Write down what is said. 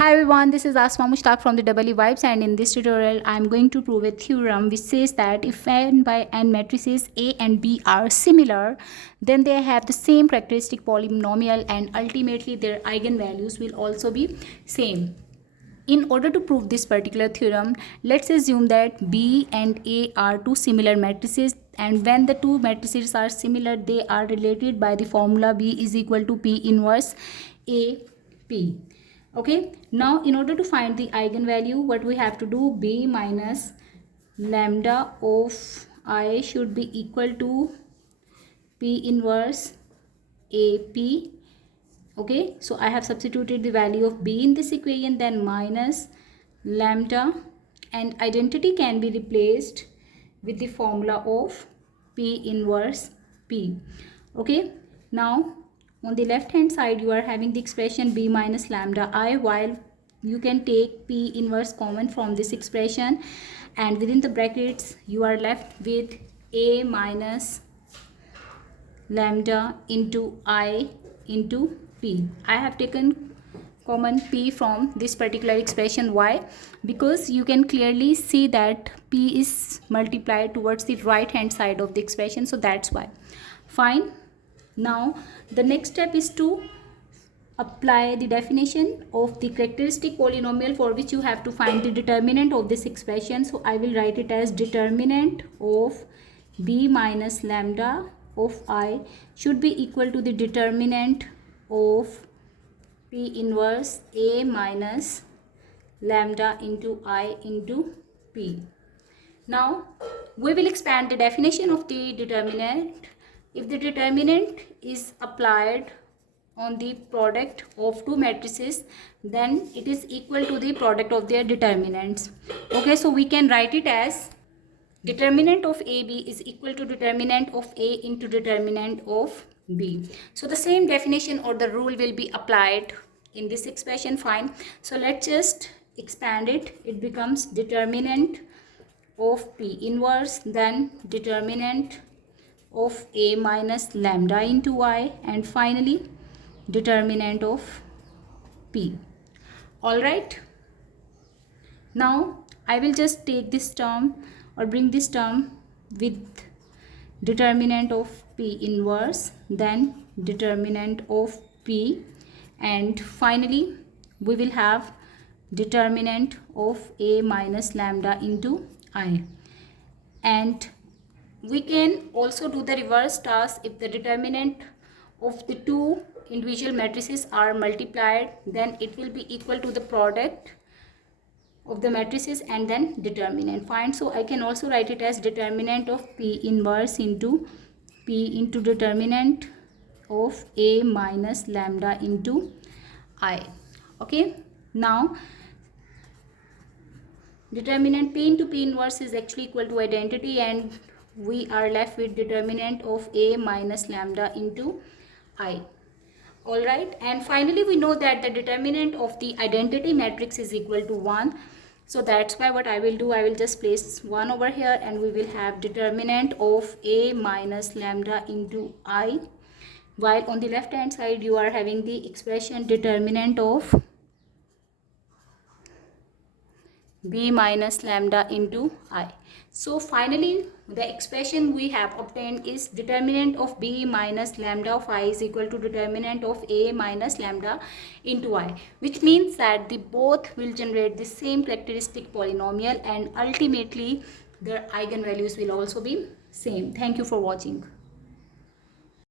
Hi everyone, this is Asma Mushtaq from the EE Vibes, and in this tutorial I am going to prove a theorem which says that if n by n matrices A and B are similar, then they have the same characteristic polynomial and ultimately their eigenvalues will also be same. In order to prove this particular theorem, let's assume that B and A are two similar matrices, and when the two matrices are similar, they are related by the formula B is equal to P inverse AP. Okay, now in order to find the eigenvalue, what we have to do, B minus lambda of I should be equal to P inverse AP. Okay, so I have substituted the value of B in this equation, then minus lambda, and identity can be replaced with the formula of P inverse P. Okay, now on the left hand side you are having the expression B minus lambda I, while you can take P inverse common from this expression, and within the brackets you are left with A minus lambda into I into P. I have taken common P from this particular expression. Why? Because you can clearly see that P is multiplied towards the right hand side of the expression, so that's why. Fine. Now the next step is to apply the definition of the characteristic polynomial, for which you have to find the determinant of this expression. So I will write it as determinant of B minus lambda of I should be equal to the determinant of P inverse A minus lambda into I into P. Now we will expand the definition of the determinant. If the determinant is applied on the product of two matrices, then it is equal to the product of their determinants. Okay, so we can write it as determinant of AB is equal to determinant of A into determinant of B. So the same definition or the rule will be applied in this expression. Fine. So let's just expand it. It becomes determinant of P inverse, then determinant of A minus lambda into Y, and finally determinant of P. Alright. Now I will just take this term or bring this term with determinant of P inverse, then determinant of P, and finally we will have determinant of A minus lambda into I. And we can also do the reverse task. If the determinant of the two individual matrices are multiplied, then it will be equal to the product of the matrices and then determinant. Fine. So I can also write it as determinant of P inverse into P into determinant of A minus lambda into I. Okay. Now determinant P into P inverse is actually equal to identity, and we are left with determinant of A minus lambda into I. Alright, and finally we know that the determinant of the identity matrix is equal to 1. So that's why what I will do, I will just place 1 over here, and we will have determinant of A minus lambda into I, while on the left hand side you are having the expression determinant of B minus lambda into I. So finally the expression we have obtained is determinant of B minus lambda of I is equal to determinant of A minus lambda into I, which means that the both will generate the same characteristic polynomial and ultimately their eigenvalues will also be same. Thank you for watching.